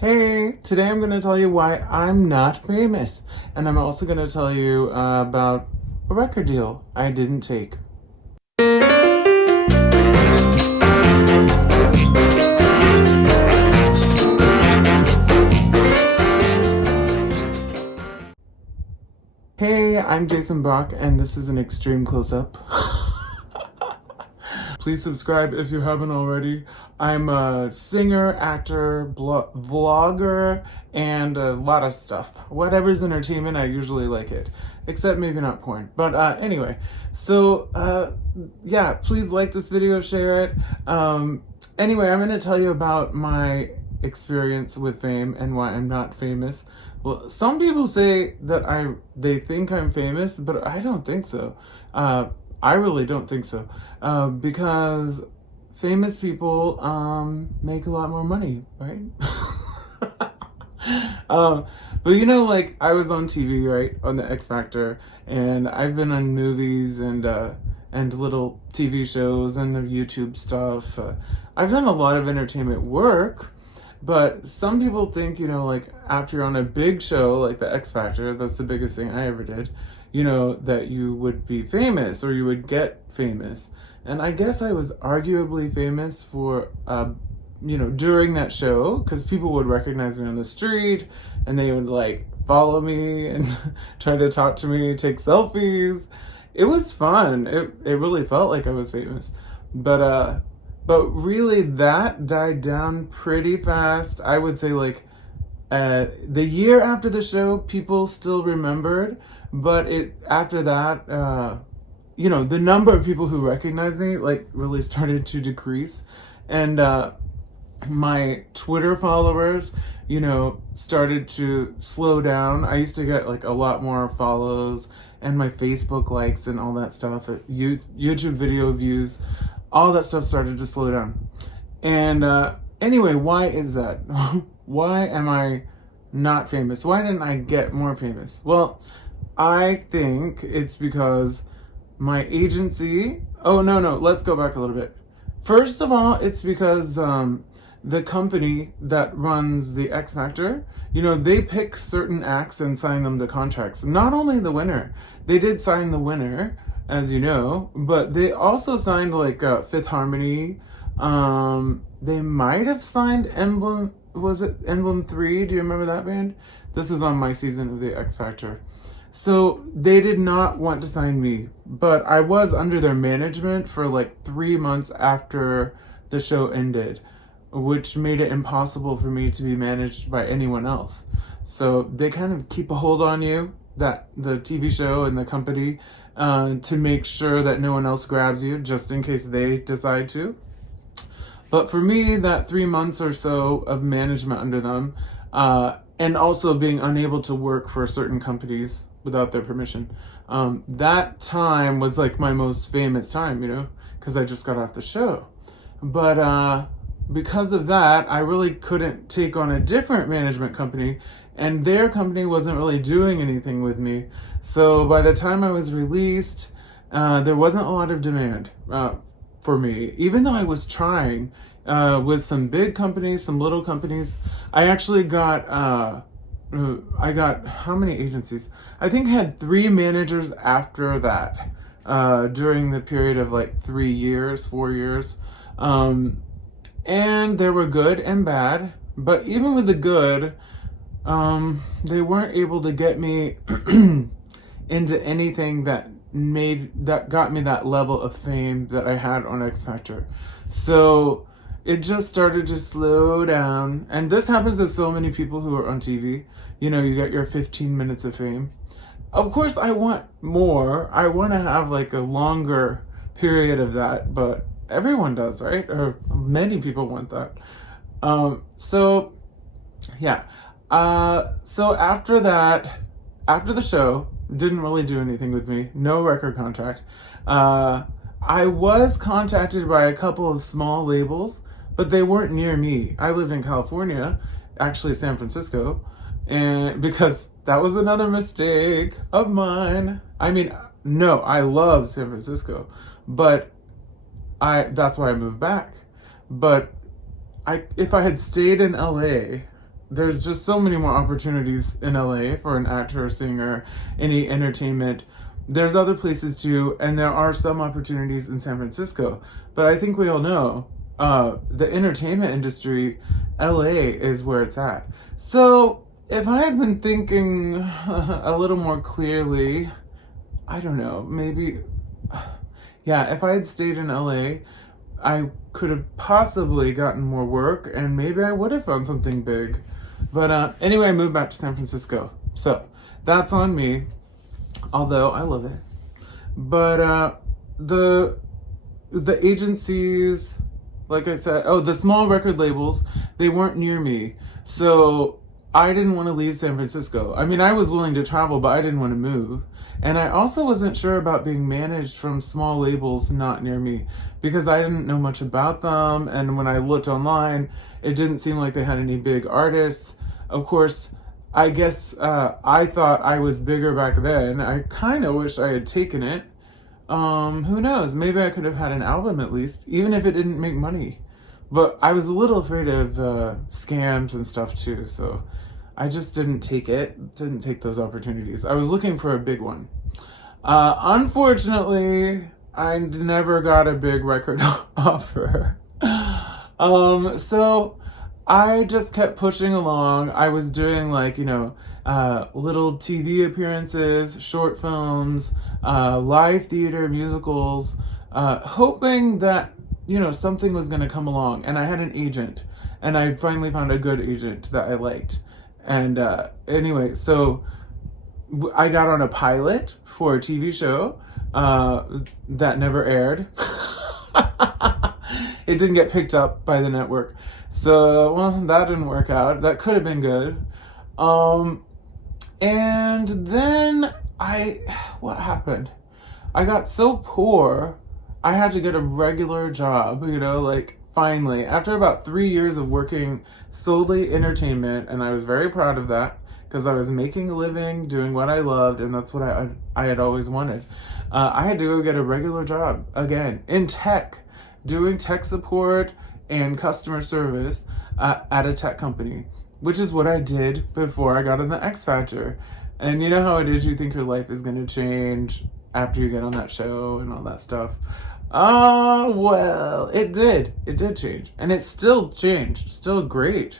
Hey, today I'm going to tell you why I'm not famous. And I'm also going to tell you about a record deal I didn't take. Hey, I'm Jason Brock, and this is an extreme close-up. Please subscribe if you haven't already. I'm a singer, actor, vlogger, and a lot of stuff. Whatever's entertainment, I usually like it. Except maybe not porn. But anyway, so yeah, please like this video, share it. Anyway, I'm going to tell you about my experience with fame and why I'm not famous. Well, some people say that they think I'm famous, but I don't think so. I really don't think so, because famous people make a lot more money, right? But you know, like, I was on TV, right, on the X-Factor, and I've been on movies and little TV shows and YouTube stuff. I've done a lot of entertainment work, but some people think, you know, like, after you're on a big show like the X-Factor, that's the biggest thing I ever did, you know, that you would be famous or you would get famous. And I guess I was arguably famous for, you know, during that show, because people would recognize me on the street and they would, like, follow me and try to talk to me, take selfies. It was fun. It really felt like I was famous. But really that died down pretty fast. I would say, like, the year after the show, people still remembered, but after that, you know, the number of people who recognized me, like, really started to decrease. And my Twitter followers, you know, started to slow down. I used to get, like, a lot more follows, and my Facebook likes and all that stuff, YouTube video views, all that stuff started to slow down. And anyway, why is that? Why am I not famous? Why didn't I get more famous? Well, I think it's because my agency... Oh, no, let's go back a little bit. First of all, it's because the company that runs the X-Factor, you know, they pick certain acts and sign them to contracts. Not only the winner. They did sign the winner, as you know, but they also signed, like, Fifth Harmony. They might have signed Emblem. Was it Emblem 3? Do you remember that band? This was on my season of the X-Factor. So they did not want to sign me, but I was under their management for like 3 months after the show ended, which made it impossible for me to be managed by anyone else. So they kind of keep a hold on you, that the TV show and the company, to make sure that no one else grabs you, just in case they decide to. But for me, that 3 months or so of management under them, and also being unable to work for certain companies without their permission, that time was like my most famous time, you know, because I just got off the show. But because of that, I really couldn't take on a different management company, and their company wasn't really doing anything with me. So by the time I was released, there wasn't a lot of demand for me, even though I was trying with some big companies, some little companies. I actually got how many agencies? I think I had 3 managers after that, during the period of like 4 years. And there were good and bad, but even with the good, they weren't able to get me into anything that got me that level of fame that I had on X Factor. So it just started to slow down. And this happens to so many people who are on TV. You know, you get your 15 minutes of fame. Of course, I want more. I want to have like a longer period of that, but everyone does, right? Or many people want that. So yeah. So after that, after the show, didn't really do anything with me. No record contract. I was contacted by a couple of small labels, but they weren't near me. I lived in California, actually San Francisco, and because that was another mistake of mine. I mean, no, I love San Francisco, but that's why I moved back. But if I had stayed in LA, there's just so many more opportunities in LA for an actor or singer, any entertainment. There's other places too, and there are some opportunities in San Francisco. But I think we all know the entertainment industry, LA is where it's at. So if I had been thinking a little more clearly, I don't know, maybe, yeah, if I had stayed in LA, I could have possibly gotten more work, and maybe I would have found something big. But anyway, I moved back to San Francisco. So that's on me, although I love it. But the agencies, like I said, the small record labels, they weren't near me. So I didn't want to leave San Francisco. I mean, I was willing to travel, but I didn't want to move. And I also wasn't sure about being managed from small labels not near me, because I didn't know much about them. And when I looked online, it didn't seem like they had any big artists. Of course, I guess I thought I was bigger back then. I kind of wish I had taken it. Who knows? Maybe I could have had an album at least, even if it didn't make money. But I was a little afraid of scams and stuff too, so I just didn't take those opportunities. I was looking for a big one. Unfortunately, I never got a big record offer. So I just kept pushing along. I was doing little TV appearances, short films, live theater, musicals, hoping that, something was going to come along. And I had an agent, and I finally found a good agent that I liked. And anyway, so I got on a pilot for a TV show that never aired. It didn't get picked up by the network. So, well, that didn't work out. That could have been good. And then what happened? I got so poor, I had to get a regular job, finally, after about 3 years of working solely entertainment, and I was very proud of that, because I was making a living, doing what I loved, and that's what I had always wanted. I had to go get a regular job, again, in tech, doing tech support and customer service at a tech company, which is what I did before I got on the X-Factor. And you know how it is, you think your life is going to change after you get on that show and all that stuff. Well, it did. It did change. And it's still changed. Still great.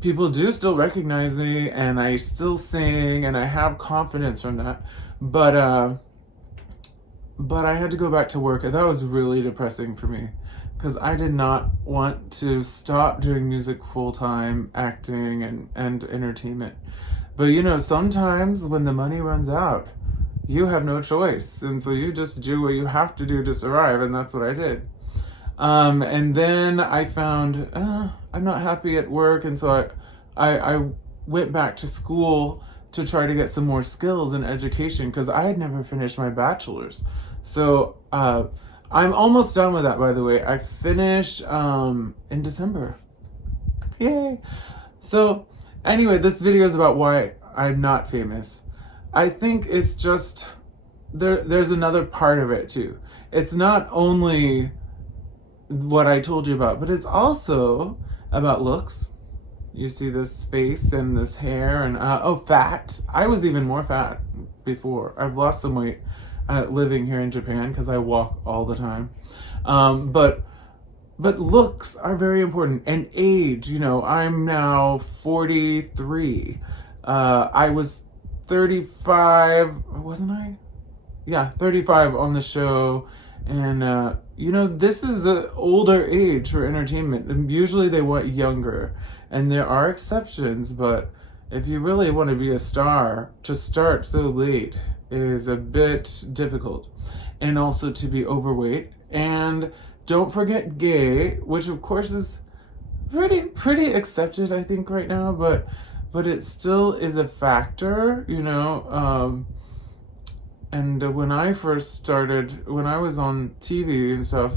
People do still recognize me, and I still sing, and I have confidence from that. But I had to go back to work, and that was really depressing for me, because I did not want to stop doing music full-time, acting and entertainment. But sometimes when the money runs out, you have no choice, and so you just do what you have to do to survive, and that's what I did. And then I found I'm not happy at work, and so I went back to school to try to get some more skills in education, because I had never finished my bachelor's. So I'm almost done with that, by the way. I finish in December. Yay! So anyway, this video is about why I'm not famous. I think it's just, there's another part of it too. It's not only what I told you about, but it's also about looks. You see this face and this hair and, fat. I was even more fat before. I've lost some weight living here in Japan because I walk all the time. But looks are very important. And age, I'm now 43. I was 35, wasn't I? Yeah, 35 on the show. And, this is an older age for entertainment. And usually they want younger. And there are exceptions, but if you really want to be a star, to start so late is a bit difficult. And also to be overweight. And don't forget gay, which of course is pretty accepted, I think, right now, but it still is a factor, and when I first started, when I was on TV and stuff,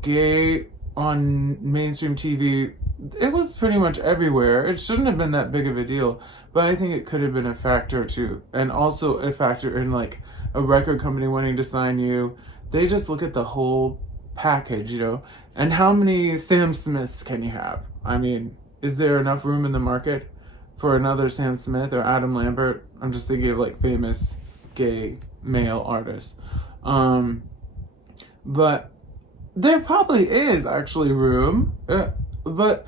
gay on mainstream TV, it was pretty much everywhere. It shouldn't have been that big of a deal, but I think it could have been a factor too, and also a factor in a record company wanting to sign you. They just look at the whole package, and how many Sam Smiths can you have? I mean, is there enough room in the market for another Sam Smith or Adam Lambert? I'm just thinking of like famous gay male artists. But there probably is actually room. But,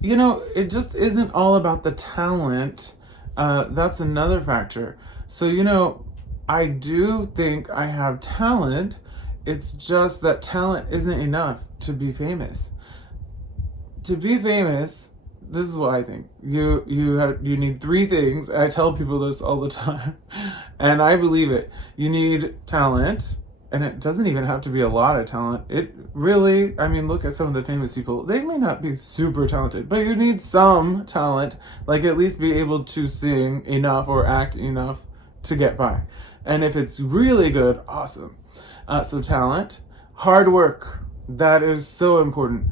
you know, it just isn't all about the talent. That's another factor. So, you know, I do think I have talent. It's just that talent isn't enough to be famous. To be famous, this is what I think. You need 3 things. I tell people this all the time, and I believe it. You need talent, and it doesn't even have to be a lot of talent. It really, I mean, look at some of the famous people. They may not be super talented, but you need some talent, like at least be able to sing enough or act enough to get by. And if it's really good, awesome. So talent, hard work, that is so important.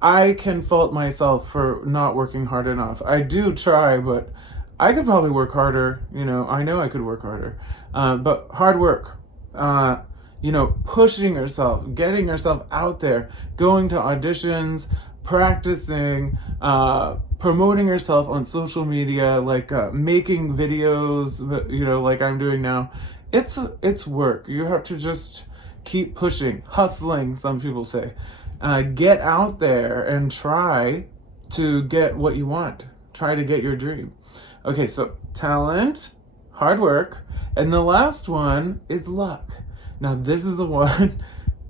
I can fault myself for not working hard enough. I do try, but I could probably work harder. You know I could work harder. But hard work, you know, pushing yourself, getting yourself out there, going to auditions, practicing, promoting yourself on social media, like making videos, you know, like I'm doing now. It's work. You have to just keep pushing, hustling, some people say. Get out there and try to get what you want. Try to get your dream. Okay, so talent, hard work, and the last one is luck. Now, this is the one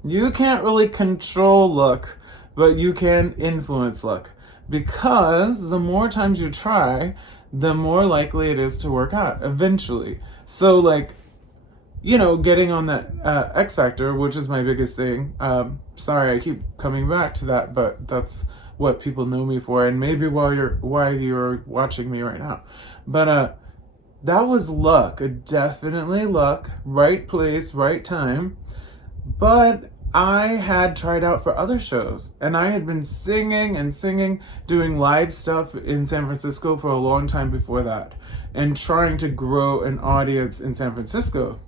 you can't really control luck, but you can influence luck, because the more times you try, the more likely it is to work out eventually. So, like, you know, getting on that X-Factor, which is my biggest thing. Sorry, I keep coming back to that, but that's what people know me for, and maybe why you're watching me right now. But that was luck, definitely luck, right place, right time. But I had tried out for other shows, and I had been singing, doing live stuff in San Francisco for a long time before that, and trying to grow an audience in San Francisco.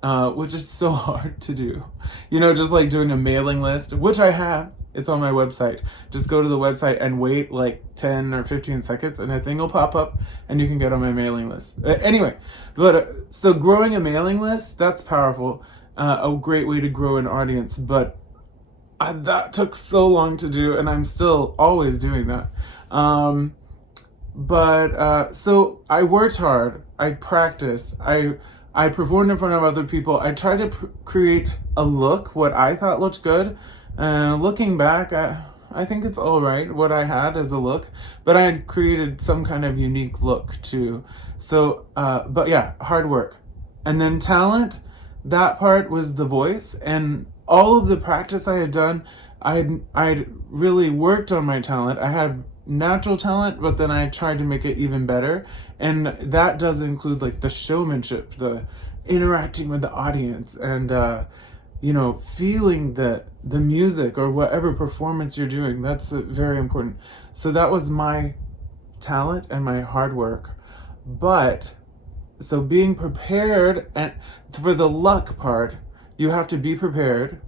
Which is so hard to do. You know, just like doing a mailing list, which I have. It's on my website. Just go to the website and wait like 10 or 15 seconds and a thing will pop up and you can get on my mailing list. Anyway, but so growing a mailing list, that's powerful. A great way to grow an audience. But that took so long to do, and I'm still always doing that. So I worked hard. I practiced. I performed in front of other people. I tried to create a look, what I thought looked good. Looking back, I think it's all right, what I had as a look. But I had created some kind of unique look too. So, but yeah, hard work. And then talent, that part was the voice. And all of the practice I had done, I'd really worked on my talent. I had natural talent, but then I tried to make it even better. And that does include like the showmanship, the interacting with the audience, and you know, feeling the music or whatever performance you're doing. That's very important. So that was my talent and my hard work. But so being prepared, and for the luck part, you have to be prepared.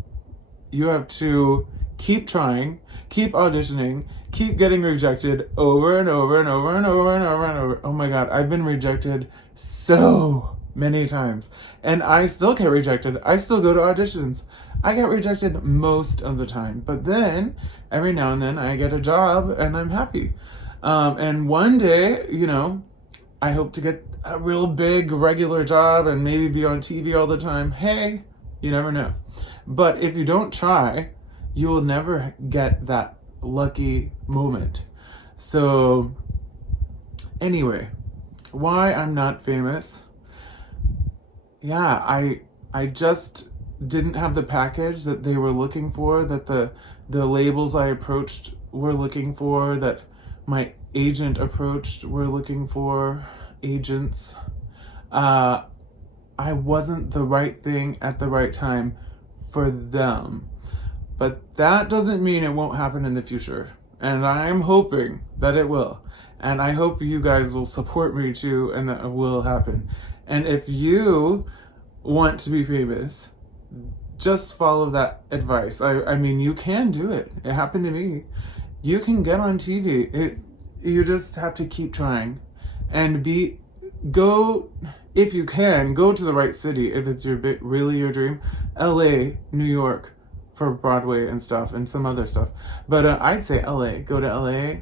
You have to keep trying, keep auditioning, keep getting rejected over and over and over and over and over and over. Oh my God, I've been rejected so many times. And I still get rejected. I still go to auditions. I get rejected most of the time. But then, every now and then, I get a job and I'm happy. And one day, you know, I hope to get a real big regular job and maybe be on TV all the time. Hey, you never know. But if you don't try, you will never get that lucky moment. So anyway, why I'm not famous? Yeah, I just didn't have the package that they were looking for, that the labels I approached were looking for, that my agent approached were looking for, agents. I wasn't the right thing at the right time for them. But that doesn't mean it won't happen in the future. And I'm hoping that it will. And I hope you guys will support me too, and that it will happen. And if you want to be famous, just follow that advice. I mean, you can do it. It happened to me. you can get on TV. You just have to keep trying, and go, if you can, go to the right city if it's really your dream. LA, New York for Broadway and stuff and some other stuff. But I'd say LA. Go to LA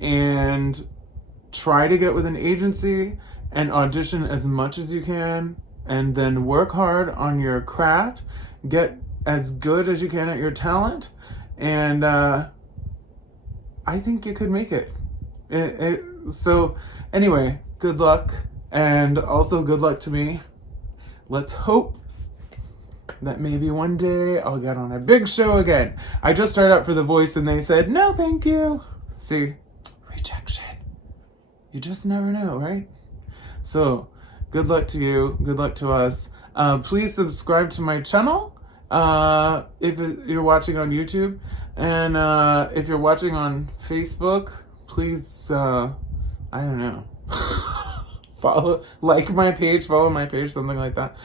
and try to get with an agency and audition as much as you can, and then work hard on your craft. Get as good as you can at your talent, and I think you could make it. So anyway, good luck, and also good luck to me. Let's hope that maybe one day I'll get on a big show again. I just started out for The Voice and they said, no, thank you. See, rejection. You just never know, right? So good luck to you. Good luck to us. Please subscribe to my channel if you're watching on YouTube. And if you're watching on Facebook, please, I don't know, follow my page, something like that.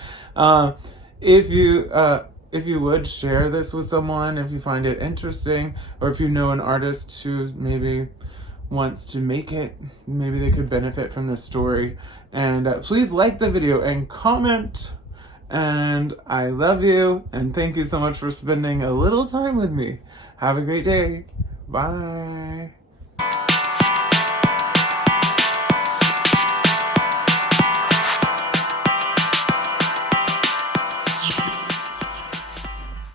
If you would share this with someone, if you find it interesting, or if you know an artist who maybe wants to make it, maybe they could benefit from this story. And please like the video and comment. And I love you, and thank you so much for spending a little time with me. Have a great day. Bye.